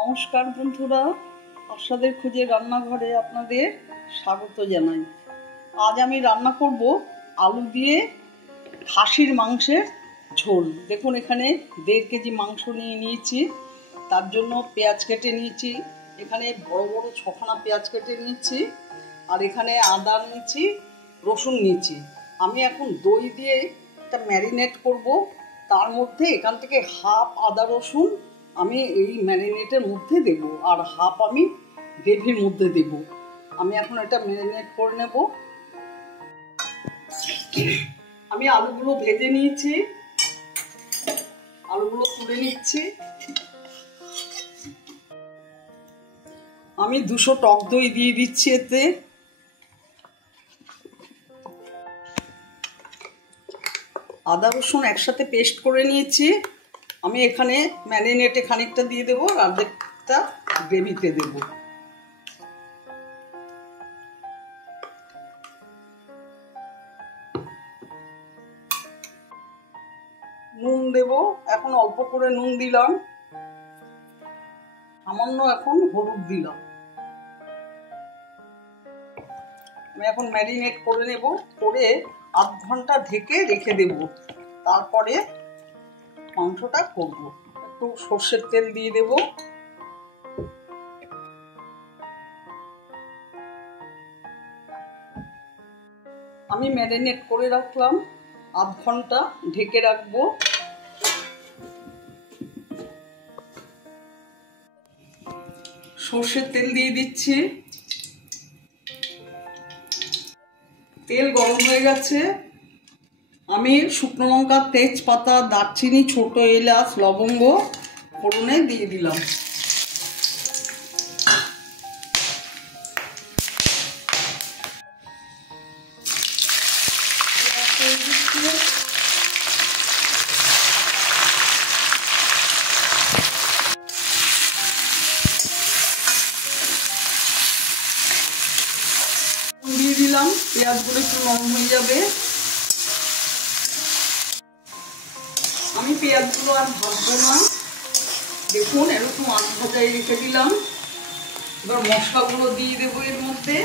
নমস্কার বন্ধুরা, আশাদের খুঁজে রান্নাঘরে আপনাদের স্বাগত জানাই। আজ আমি রান্না করব আলু দিয়ে খাসির মাংসের ঝোল। দেখুন, এখানে 1.5 কেজি মাংস নিয়েছি। তার জন্য পেঁয়াজ কেটে নিয়েছি। এখানে বড় বড় 6খানা পেঁয়াজ কেটে নিয়েছি। আর এখানে আদা নিয়েছি, রসুন নিয়েছি। আমি এখন দই দিয়ে একটা ম্যারিনেট করব। তার মধ্যে এখান থেকে হাফ আদা রসুন আমি এই ম্যারিনেটের মধ্যে দেব, আর হাফ আমি গ্রেভির মধ্যে দেব। আমি এখন এটা ম্যারিনেট করে নেব। আমি আলুগুলো ভেজে নিয়েছি, আলুগুলো তুলে নিচ্ছি। আমি 200 টক দই দিয়ে দিচ্ছি এতে। আদা রসুন একসাথে পেস্ট করে নিয়েছি। আমি এখানে ম্যারিনেটে খানিকটা দিয়ে দেবো, আর অর্ধেকটা গ্রেভিতে দেব। নুন দেব, এখন অল্প করে নুন দিলাম, সামান্য এখন হলুদ দিলাম। আমি এখন ম্যারিনেট করে নেব, করে আধ ঘন্টা ঢেকে রেখে দেব। তারপরে মাংসটা করব। একটু সর্ষের তেল দিয়ে দেব। আমি ম্যারিনেট করে রাখলাম, আধ ঘন্টা ঢেকে রাখবো। সর্ষের তেল দিয়ে দিচ্ছি। তেল গরম হয়ে গেছে। আমি শুকনো লঙ্কা, তেজপাতা, দারচিনি, ছোট এলাচ, লবঙ্গ ফোড়নে দিয়ে দিলাম। দিয়ে দিলাম, পেঁয়াজগুলো একটু নরম হয়ে যাবে। আমি পেঁয়াজগুলো আর ভাজবো না। দেখুন, এরকম আধ ভাজায় রেখে দিলাম। এবার মশলাগুলো দিয়ে দেবো এর মধ্যে।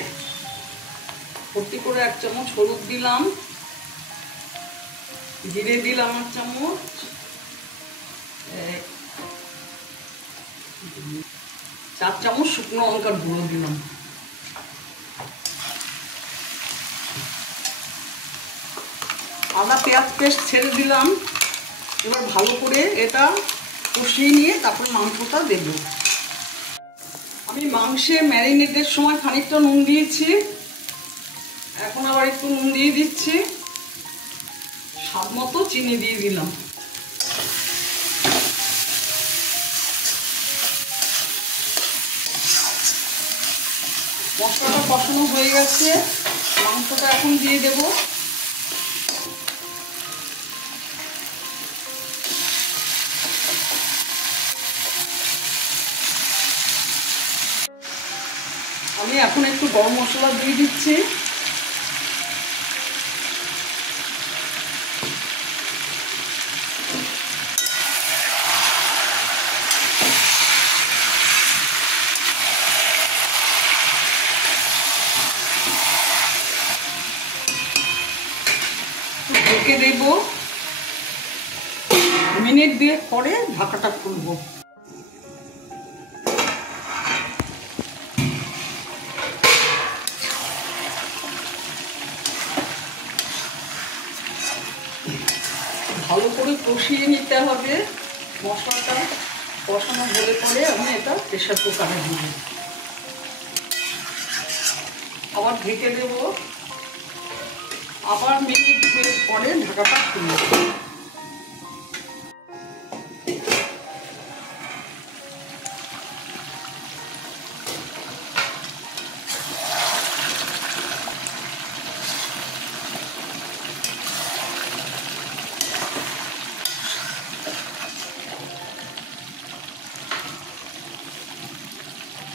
ভর্তি করে 1 চামচ হলুদ দিলাম, জিরে দিলাম 1 চামচ, 4 চামচ শুকনো লঙ্কার গুঁড়ো দিলাম। আদা পেঁয়াজ পেস্ট ছেড়ে দিলাম। এবার ভালো করে এটা কষিয়ে নিয়ে তারপর মাংসটা দেব। আমি মাংসে ম্যারিনেটের সময় খানিকটা নুন দিয়েছি, এখন আবার একটু নুন দিয়ে দিচ্ছি। স্বাদ মতো চিনি দিয়ে দিলাম। মশলাটা কষানো হয়ে গেছে, মাংসটা এখন দিয়ে দেব। আমি এখন একটু গরম মশলা দিয়ে দিচ্ছি। ঢেকে দেব, মিনিট 2 পরে ঢাকাটা খুলবো। ভালো করে কষিয়ে নিতে হবে। মশলাটা কষানো হলে পরে আমি এটা প্রেসার কুকারে দিব। আবার ঢেকে দেব, আবার মিনিট 2 পরে ঢাকাটা খুলব।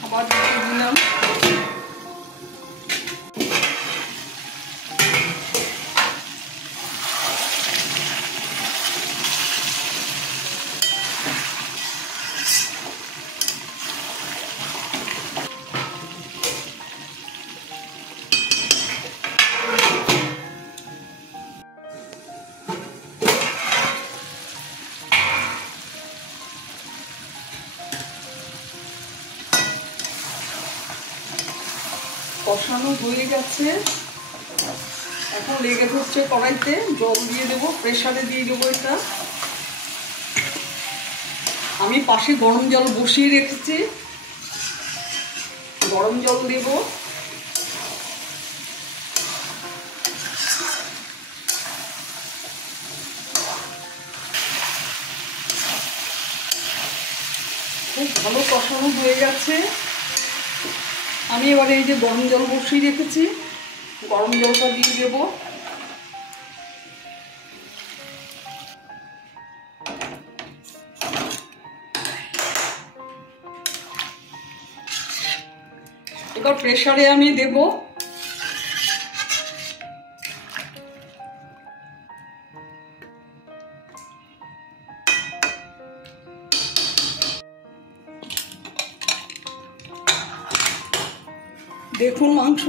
আবার ঢেকে দিলাম। কষানো হয়ে গেছে, এখন লেগে ধরছে কড়াইতে। জল দিয়ে দেবো, প্রেসারে দিয়ে দেবো এটা। আমি পাশে গরম জল বসিয়ে রেখেছি, গরম জল দেব। খুব ভালো কষানো হয়ে গেছে। আমি এবারে এই যে গরম জল বসিয়ে রেখেছি, গরম জলটা দিয়ে দেব। এবার প্রেসারে আমি দেব। দেখুন মাংস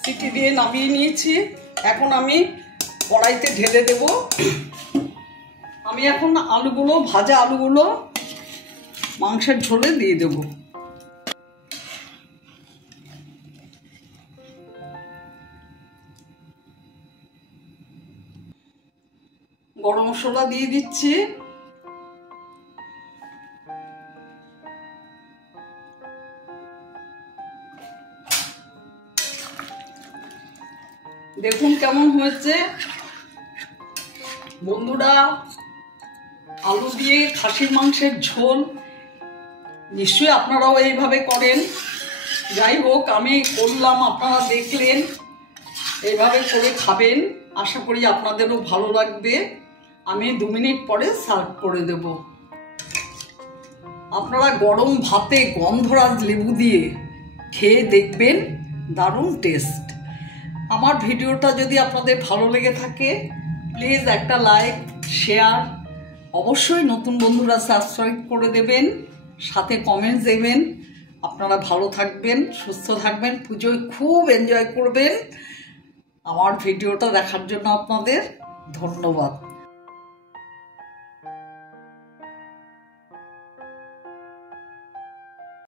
সিটি দিয়ে নামিয়ে নিয়েছি। এখন আমি কড়াইতে ঢেলে দেব। আমি এখন আলুগুলো, ভাজা আলুগুলো মাংসের ঝোলে দিয়ে দেব। গরম মশলা দিয়ে দিচ্ছি। দেখুন কেমন হয়েছে বন্ধুরা। আলু দিয়ে খাসির মাংসের ঝোল নিশ্চয়ই আপনারাও এইভাবে করেন। যাই হোক, আমি করলাম, আপনারা দেখলেন, এইভাবে করে খাবেন। আশা করি আপনাদেরও ভালো লাগবে। আমি 2 মিনিট পরে সার্ভ করে দেব। আপনারা গরম ভাতে গন্ধরাজ লেবু দিয়ে খেয়ে দেখবেন, দারুণ টেস্ট। আমার ভিডিওটা যদি আপনাদের ভালো লেগে থাকে, প্লিজ একটা লাইক, শেয়ার, অবশ্যই নতুন বন্ধুরা সাবস্ক্রাইব করে দেবেন, সাথে কমেন্টস দেবেন। আপনারা ভালো থাকবেন, সুস্থ থাকবেন, পুজোয় খুব এনজয় করবেন। আমার ভিডিওটা দেখার জন্য আপনাদের ধন্যবাদ।